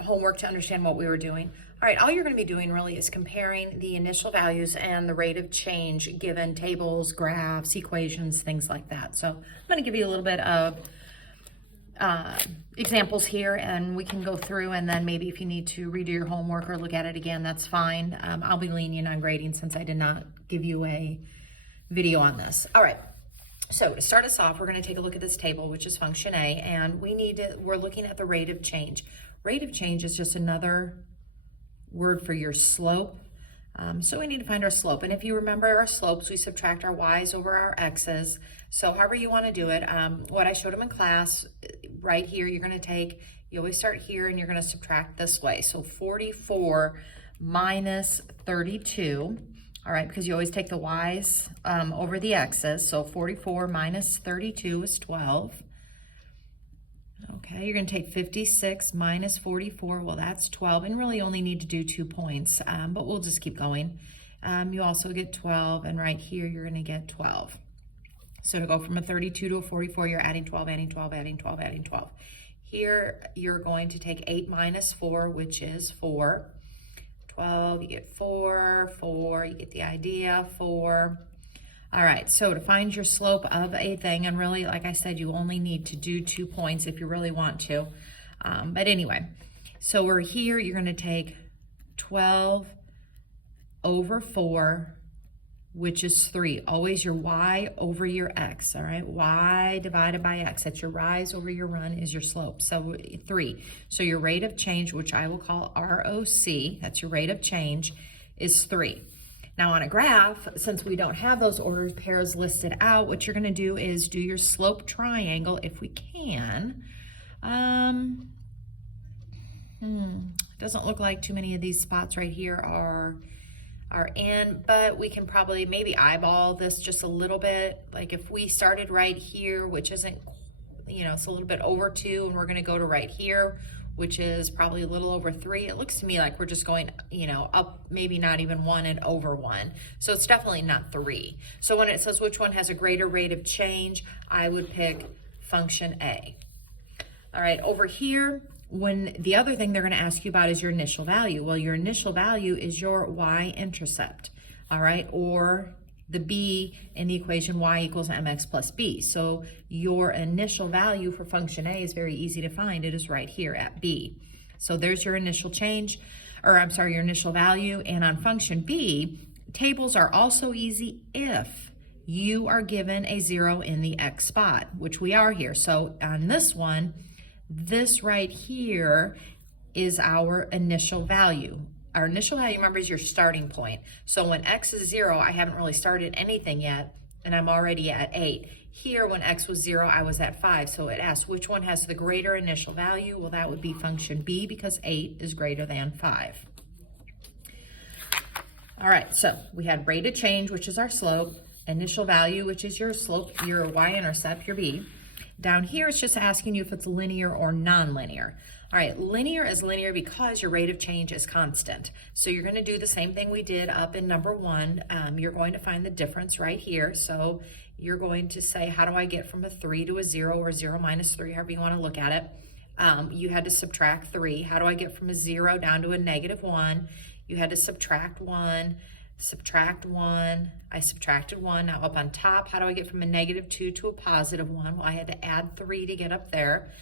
homework to understand what we were doing. All right, all you're going to be doing really is comparing the initial values and the rate of change given tables, graphs, equations, things like that. So I'm going to give you a little bit of examples here, and we can go through, and then maybe if you need to redo your homework or look at it again, that's fine. I'll be lenient on grading since I did not give you a video on this. All right. So to start us off, we're going to take a look at this table, which is function A, and we're looking at the rate of change. Rate of change is just another word for your slope. So we need to find our slope. And if you remember our slopes, we subtract our y's over our x's. So however you want to do it, what I showed them in class, right here, you're going to you always start here and you're going to subtract this way. So 44 minus 32. All right, because you always take the y's over the x's. So 44 minus 32 is 12. Okay, you're going to take 56 minus 44. Well, that's 12. And really only need to do 2 points, but we'll just keep going. You also get 12, and right here you're going to get 12. So to go from a 32 to a 44, you're adding 12, adding 12, adding 12, adding 12. Here you're going to take 8 minus 4, which is 4. 12, you get 4, 4, you get the idea, 4. All right, so to find your slope of a thing, and really, like I said, you only need to do 2 points if you really want to. But anyway, so we're here, you're going to take 12 over 4, which is 3. Always your y over your x, all right? Y divided by x. That's your rise over your run is your slope. So 3. So your rate of change, which I will call ROC, that's your rate of change, is 3. Now on a graph, since we don't have those ordered pairs listed out, what you're going to do is do your slope triangle if we can. Doesn't look like too many of these spots right here are in, but we can probably maybe eyeball this just a little bit. Like if we started right here, which isn't, it's a little bit over 2, and we're going to go to right here, which is probably a little over 3. It looks to me like we're just going, up, maybe not even 1 and over 1. So it's definitely not 3. So when it says which one has a greater rate of change, I would pick function A. All right, over here, when the other thing they're going to ask you about is your initial value. Well, your initial value is your y-intercept, all right, or the b in the equation y equals mx plus b. So your initial value for function A is very easy to find. It is right here at b. So there's your initial change, or I'm sorry, your initial value. And on function B, tables are also easy if you are given a 0 in the x spot, which we are here. So on this one, this right here is our initial value. Our initial value, remember, is your starting point. So when x is 0, I haven't really started anything yet, and I'm already at 8. Here, when x was 0, I was at 5. So it asks which one has the greater initial value. Well, that would be function B because 8 is greater than 5. All right, so we had rate of change, which is our slope, initial value, which is your slope, your y-intercept, your b. Down here, it's just asking you if it's linear or nonlinear. All right, linear is linear because your rate of change is constant. So you're going to do the same thing we did up in number 1. You're going to find the difference right here. So you're going to say, how do I get from a 3 to a 0, or 0 minus 3, however you want to look at it. You had to subtract 3. How do I get from a 0 down to a negative 1? You had to subtract 1. Subtract 1, I subtracted 1. Now up on top, how do I get from a negative 2 to a positive 1? Well, I had to add 3 to get up there.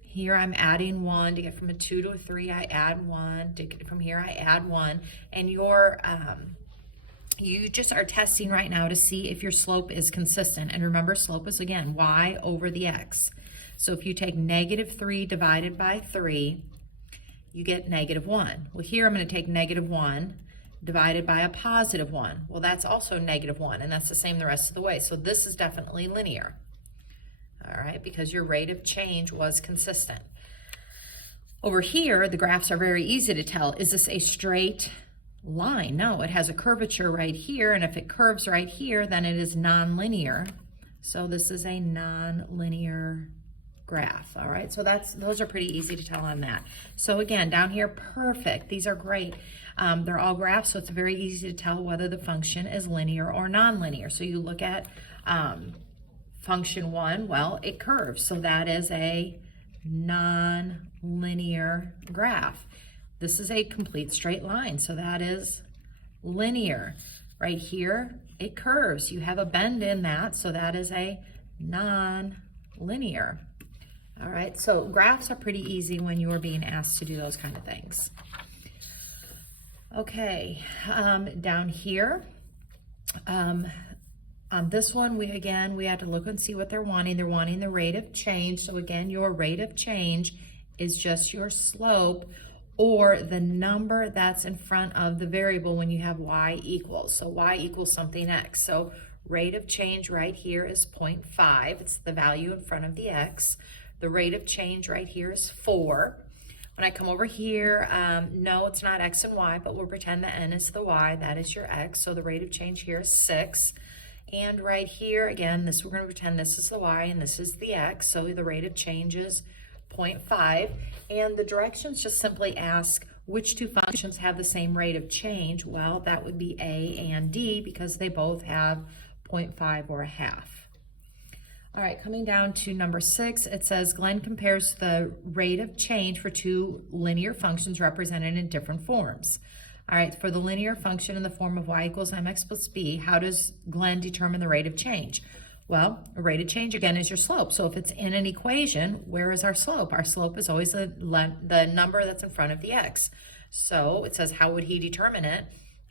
Here I'm adding 1 to get from a 2 to a 3. I add 1 to get from here. I add 1, and you just are testing right now to see if your slope is consistent. And remember, slope is again y over the x. So if you take negative 3 divided by 3, you get negative 1. Well, here I'm going to take negative 1 divided by a positive 1. Well, that's also negative 1, and that's the same the rest of the way. So this is definitely linear, all right, because your rate of change was consistent. Over here, the graphs are very easy to tell. Is this a straight line? No, it has a curvature right here, and if it curves right here, then it is nonlinear. So this is a nonlinear graph, all right? So those are pretty easy to tell on that. So again, down here, perfect. These are great. They're all graphs, so it's very easy to tell whether the function is linear or nonlinear. So you look at function 1, well, it curves, so that is a non-linear graph. This is a complete straight line, so that is linear. Right here, it curves. You have a bend in that, so that is a non-linear. All right, so graphs are pretty easy when you are being asked to do those kind of things. Okay, down here, on this one, we had to look and see what they're wanting. They're wanting the rate of change. So again, your rate of change is just your slope or the number that's in front of the variable when you have y equals. So y equals something x. So rate of change right here is 0.5. It's the value in front of the x. The rate of change right here is 4. When I come over here, no, it's not x and y, but we'll pretend the n is the y. That is your x. So the rate of change here is 6. And right here, again, we're going to pretend this is the y and this is the x. So the rate of change is 0.5. And the directions just simply ask which two functions have the same rate of change. Well, that would be a and d because they both have 0.5 or a half. All right, coming down to number 6, it says Glenn compares the rate of change for two linear functions represented in different forms. All right, for the linear function in the form of y equals mx plus b, how does Glenn determine the rate of change? Well, the rate of change, again, is your slope. So if it's in an equation, where is our slope? Our slope is always the number that's in front of the x. So it says, how would he determine it?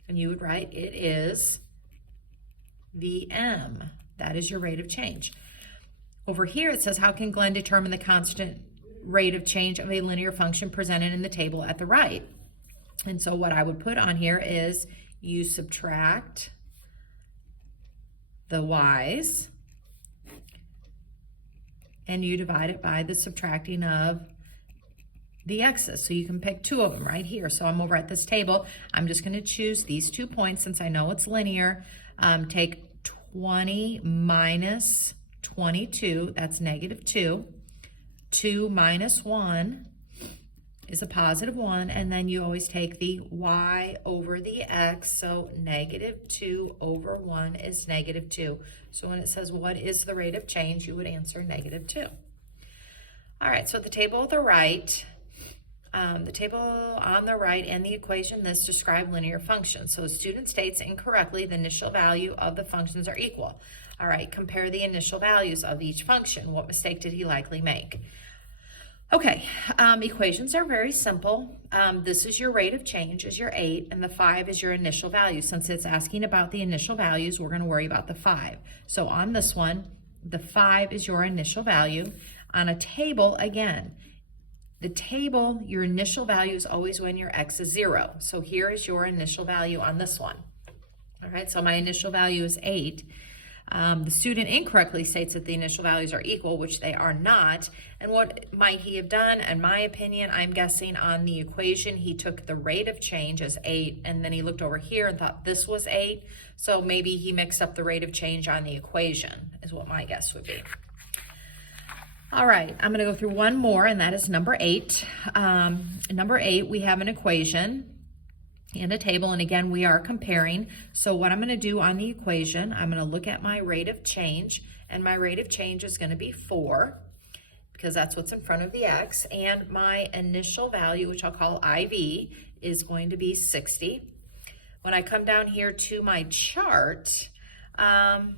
And you would write, it is Vm. That is your rate of change. Over here, it says, how can Glenn determine the constant rate of change of a linear function presented in the table at the right? And so what I would put on here is you subtract the y's and you divide it by the subtracting of the x's. So you can pick two of them right here. So I'm over at this table. I'm just going to choose these 2 points since I know it's linear. Take 20 minus 22, that's negative 2. 2 minus 1 is a positive 1, and then you always take the y over the x, so negative 2 over 1 is negative 2. So when it says what is the rate of change, you would answer negative 2. All right, so the table on the right and the equation this describe linear functions. So the student states incorrectly the initial value of the functions are equal. All right, compare the initial values of each function. What mistake did he likely make? Okay, equations are very simple. This is your rate of change is your 8, and the 5 is your initial value. Since it's asking about the initial values, we're going to worry about the 5. So on this one, the 5 is your initial value. On a table, again, the table, your initial value is always when your x is 0. So here is your initial value on this one. All right, so my initial value is 8. The student incorrectly states that the initial values are equal, which they are not. And what might he have done? In my opinion, I'm guessing on the equation, he took the rate of change as 8, and then he looked over here and thought this was 8. So maybe he mixed up the rate of change on the equation, is what my guess would be. All right, I'm going to go through one more, and that is number 8. Number 8, we have an equation in a table, and again, we are comparing. So what I'm going to do on the equation, I'm going to look at my rate of change, and my rate of change is going to be 4, because that's what's in front of the x, and my initial value, which I'll call IV, is going to be 60. When I come down here to my chart, I'm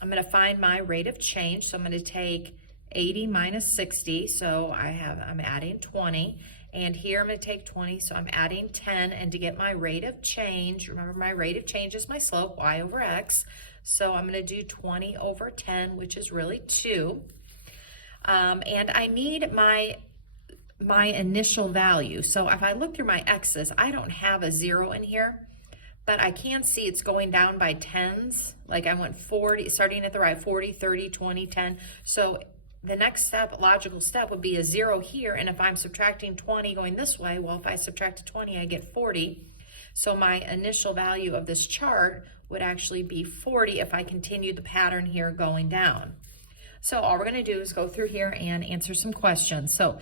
going to find my rate of change. So I'm going to take 80 minus 60, so I'm adding 20. And here I'm going to take 20, so I'm adding 10. And to get my rate of change, remember my rate of change is my slope, y over x. So I'm going to do 20 over 10, which is really 2. And I need my initial value. So if I look through my x's, I don't have a 0 in here, but I can see it's going down by tens. Like I went 40, starting at the right, 40, 30, 20, 10. So the next step, logical step, would be a 0 here, and if I'm subtracting 20 going this way, well, if I subtract 20, I get 40. So my initial value of this chart would actually be 40 if I continue the pattern here going down. So all we're going to do is go through here and answer some questions. So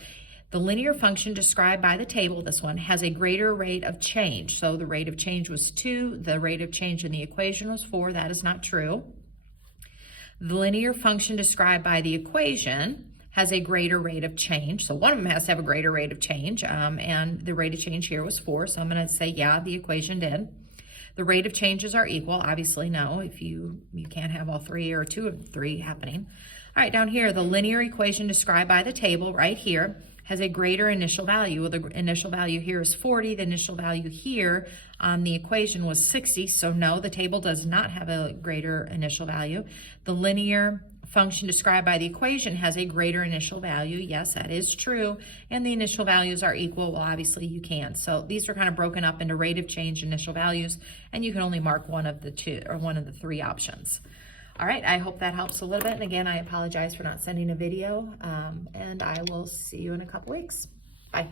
the linear function described by the table, this one, has a greater rate of change. So the rate of change was 2. The rate of change in the equation was 4. That is not true. The linear function described by the equation has a greater rate of change. So one of them has to have a greater rate of change, and the rate of change here was 4. So I'm going to say, yeah, the equation did. The rate of changes are equal. Obviously, no, if you can't have all 3 or 2 of the 3 happening. All right, down here, the linear equation described by the table right here has a greater initial value. Well, the initial value here is 40. The initial value here on the equation was 60. So no, the table does not have a greater initial value. The linear function described by the equation has a greater initial value. Yes, that is true. And the initial values are equal. Well, obviously you can. So these are kind of broken up into rate of change, initial values, and you can only mark one of the 2 or one of the 3 options. All right, I hope that helps a little bit. And again, I apologize for not sending a video, and I will see you in a couple weeks. Bye.